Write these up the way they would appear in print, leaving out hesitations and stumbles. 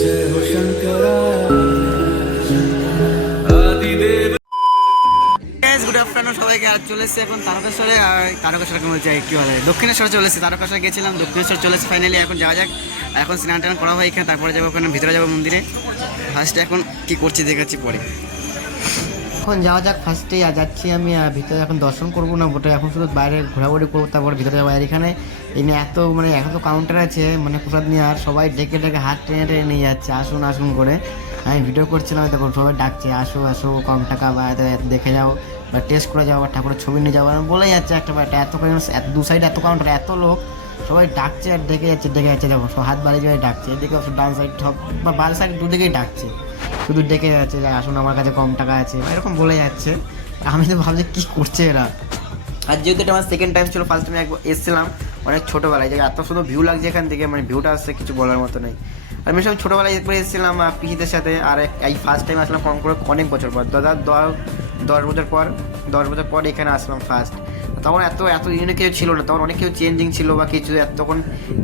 Good afternoon সবাইকে। আর চলে এসেছে এখন তারকেশ্বরে। আর তারকেশ্বর কি বলে দক্ষিণেশ্বরে চলে এসেছে। তারকেশ্বর গেছিলাম, দক্ষিণেশ্বর চলে এসেছে ফাইনালি। এখন যাওয়া যাক, এখন স্নান টান করা হয় এখানে, তারপরে যাবো ওখানে ভিতরে যাবো মন্দিরে। ফার্স্টে এখন কি করছি দেখাচ্ছি পরে। এখন যাওয়া যাক, ফার্স্টেই যাচ্ছি আমি ভিতরে। এখন দর্শন করবো না বটে, এখন শুধু বাইরে ঘোরাঘুরি করবো, তারপরে ভিতরে যাবো। আর এখানে এনে এত কাউন্টার আছে প্রসাদ নিয়ে, আর সবাই ডেকে ডেকে হাত টেনে টেনে নিয়ে যাচ্ছে, আসুন আসুন করে। আমি ভিডিও করছিলাম, দেখুন সবাই ডাকছে আসো আসো, কম টাকা বা দেখে যাও বা টেস্ট করে যাও বা ঠাকুরের ছবি নিয়ে যাও, বলে যাচ্ছে একটা দু সাইড এত কাউন্টার, এত লোক, সবাই ডাকছে আর ডেকে যাচ্ছে দেখো সব হাত বাড়ি যাওয়াই ডাকছে। এদিকে ডান সাইড সব বা বাল সাইড দুদিকেই ডাকছে, শুধু ডেকে যাচ্ছে যে আসুন আমার কাছে কম টাকা আছে, এরকম বলে যাচ্ছে। আমি তো ভাবছি কী করছে এরা। আর যেহেতু এটা আমার সেকেন্ড টাইম ছিল, ফার্স্ট টাইম একবার এসেছিলাম অনেক ছোটোবেলায়, যে এত শুধু ভিউ লাগছে এখান থেকে, ভিউটা আসছে কিছু বলার মতো নেই। আর আমি সব ছোটোবেলায় একবার এসেছিলাম পিসিদের সাথে, আর এই ফার্স্ট টাইম আসলাম কম করে অনেক বছর পর, 10 বছর পর এখানে আসলাম ফার্স্ট। তখন এত ইউনিক কিছু ছিল না, তখন অনেক কিছু চেঞ্জিং ছিল বা কিছু। তখন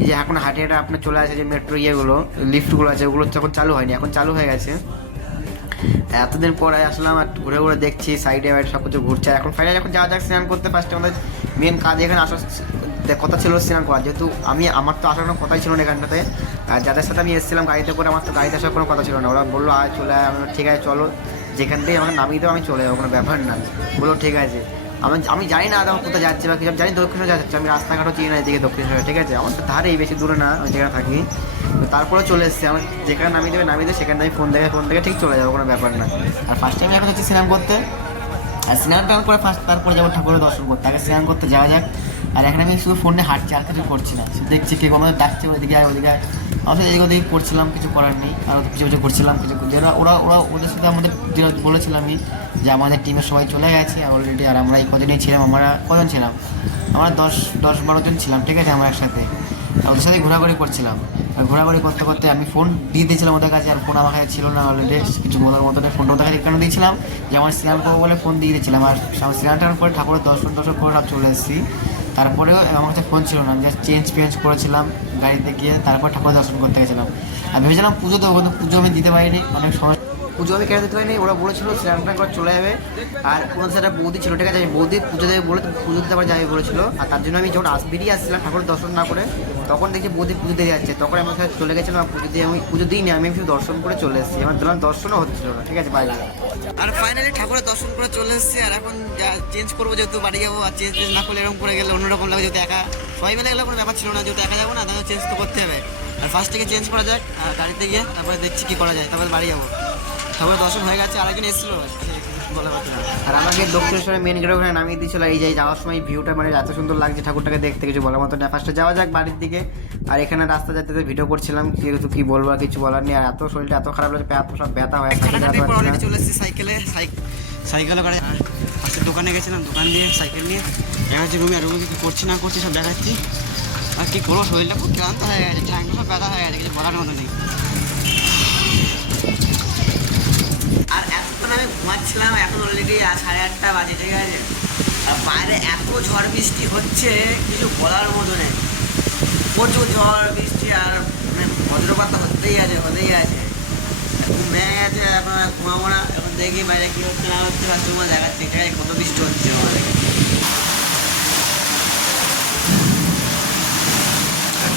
এই যে এখন হাঁটে হাঁটে আপনার চলে আসে যে মেট্রো ইয়েগুলো, লিফটগুলো আছে, ওগুলো তখন চালু হয়নি, এখন চালু হয়ে গেছে। এতদিন পরে আসলাম আর ঘুরে ঘুরে দেখছি সাইডে বাইরে সব কিছু ঘুরছে। এখন ফাইনালি এখন যাওয়া যাক স্নান করতে। ফার্স্টে আমাদের মেন কাজ এখানে আসার কথা ছিল স্নান করা, যেহেতু আমার তো আসার কোনো কথাই ছিল না এখানটাতে। আর যাদের সাথে আমি এসেছিলাম গাড়িতে করে, আমার তো গাড়িতে আসার কোনো কথা ছিল না। ওরা বললো চলে আমি ঠিক আছে চলো, যেখান থেকে আমাকে নামিয়ে দেবো আমি চলে যাবো, কোনো ব্যাপার না। বললো ঠিক আছে। আমি জানি না তখন কোথায় যাচ্ছে বা কিছু, জানি দক্ষিণেশ্বর যাচ্ছে, আমি রাস্তাঘাটও চিনি না এদিকে দক্ষিণেশ্বরে, ঠিক আছে। আমার তো ধারেই, বেশি দূরে না আমি যেখানে থাকি। তারপরে চলে এসেছি, আমার যেখানে নামিয়ে দেবে সেখানে আমি ফোন দেখে ঠিক চলে যাবো, কোনো ব্যাপার না। আর ফার্স্ট টাইম এখন হচ্ছে স্নান করতে, আর স্নান টান করে তারপরে যাবো ঠাকুরের দর্শন করতে। আগে স্নান করতে যাওয়া যাক। আর এখানে আমি শুধু ফোনে হাঁটছি, আর কিছু করছি না, দেখছি কে আমাদের ডাকছে ওইদিকে ওদিকে, আমরা এদিকে ওদিকে করছিলাম, কিছু করার নেই। আর কিছু করছিলাম, কিছু যারা ওরা ওদের সাথে আমাদের যেটা বলেছিলাম আমি, যে আমাদের টিমের সবাই চলে গেছে অলরেডি। আর আমরা এই কদিনই ছিলাম, আমরা কজন ছিলাম, আমরা 10-12 জন ছিলাম, ঠিক আছে। আমরা একসাথে ওদের সাথে ঘোরাঘুরি করছিলাম। আর ঘোরাঘুরি করতে করতে আমি ফোন দিয়ে দিয়েছিলাম ওদের কাছে, আর ফোন আমার কাছে ছিল না অলরেডি, কিছু বলার মতো ফোনটা ওদের কাছে কেন দিয়েছিলাম, যে আমার স্নান করবো বলে ফোন দিয়ে দিয়েছিলাম। আর স্নান টান করে ঠাকুরের দর্শন করে সব চলে এসেছি। তারপরেও আমার কাছে ফোন ছিল না, আমি জাস্ট চেঞ্জ করেছিলাম গাড়িতে গিয়ে, তারপর ঠাকুর দর্শন করতে গেছিলাম। আর ভেবেছিলাম পুজো দেবো, কিন্তু পুজো আমি দিতে পারিনি, অনেক সময় পুজো আমি কেন দিতে পারিনি। ওরা বলেছিল স্নান টান করে চলে যাবে, আর কোনো সাথে বৌদি ছিল, ঠিক আছে, বৌদি পুজো দেবে বলে পুজো দিতে আবার যাবে বলেছিল। আর তার জন্য আমি যখন বেরিয়ে আসছিলাম ঠাকুরের দর্শন না করে, তখন দেখি বৌদি পুজো দিয়ে যাচ্ছে, তখন আমার সাথে চলে গেছিলাম। আমি পুজো দিইনি, আমি শুধু দর্শন করে চলে এসেছি, আমার দর্শনও হচ্ছিল না, ঠিক আছে বাইরে। আর ফাইনালি ঠাকুরের দর্শন করে চলে এসেছি। আর এখন চেঞ্জ করবো, যেহেতু বাড়ি যাবো। আর চেঞ্জ না করলে এরকম করে গেলে অন্যরকম লাগে, যেহেতু একা সবাই মিলে গেলে কোনো ব্যাপার ছিল না, যেহেতু একা যাবো না, তাহলে চেঞ্জ তো করতে হবে। আর ফার্স্ট থেকে চেঞ্জ করা যাক, আর গাড়িতে গিয়ে তারপরে দেখছি কী করা যায়, তারপরে বাড়ি যাবো। ঠাকুরের দর্শন হয়ে গেছে, আরেকদিন এসেছিলো আর আমাকে দক্ষিণেশ্বরের মেন গেটে ওখানে নামিয়ে দিয়েছিল। এই যে যাওয়ার সময় ভিউটা এত সুন্দর লাগছে ঠাকুরটাকে দেখতে, কিছু বলার মতো না। ফার্স্টে যাওয়া যাক বাড়ির দিকে। আর এখানে রাস্তা যেতে ভিডিও করছিলাম, কিন্তু কি বলবো আর কিছু বলার নেই। আর এত শরীরটা এত খারাপ লাগছে, সব ব্যথা হয়। চলে এসেছি সাইকেলে করে ফার্স্টে দোকানে গেছিলাম, দোকান দিয়ে সাইকেল নিয়ে দেখাচ্ছি রুমে। আর রুমে কিছু করছি না করছি সব দেখাচ্ছি। আর কি করবো, শরীরটা খুব ক্লান্ত হয়ে গেছে, ঠ্যাংটা সব ব্যথা হয়ে গেছে, কিছু বলার মতো নেই। আর এতক্ষণ আমি ঘুমাচ্ছিলাম, এখন অলরেডি 8:30 বাজে, ঠিক আছে। আর বাইরে এত ঝড় বৃষ্টি হচ্ছে, কিছু বলার মতো নেই, প্রচুর ঝড় বৃষ্টি। আর বজ্রপাত হতেই আছে। ঘুম ভেঙে গেছে, এখন আর ঘুমাবো না। এখন দেখি বাইরে কী হচ্ছে না হচ্ছে, বা তোমার দেখাচ্ছি, ঠিক আছে, কত বৃষ্টি হচ্ছে আমাদের।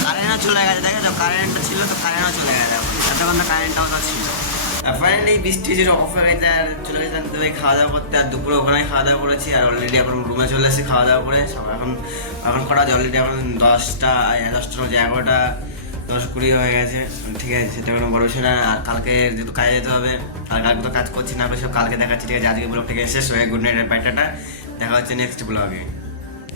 কারেন্টও চলে গেছে, দেখেছো, কারেন্টটা ছিল তো কারেন্টও চলে গেছে, এতক্ষণ কারেন্টটাও তো ছিল। আর ফাইনালি বৃষ্টি যেটা অফ হয়ে গেছে, আর চলে গেছিলাম তবে খাওয়া দাওয়া করতে। আর দুপুরে ওখানে খাওয়া দাওয়া করেছি। আর অলরেডি এখন রুমে চলে এসেছি খাওয়া দাওয়া করে। এখন কটা আছে অলরেডি, এখন 10টা 11টা 10-20 হয়ে গেছে, ঠিক আছে, সেটা কোনো বড় বিষয় না। আর কালকে যেহেতু কাজে যেতে হবে, আর কালকে তো কাজ করছি না, সব কালকে দেখাচ্ছি, ঠিক আছে। আজকে ব্লগটা শেষ হয়ে গুড নাইট, বাই টাটা, দেখা হচ্ছে নেক্সট ব্লগে।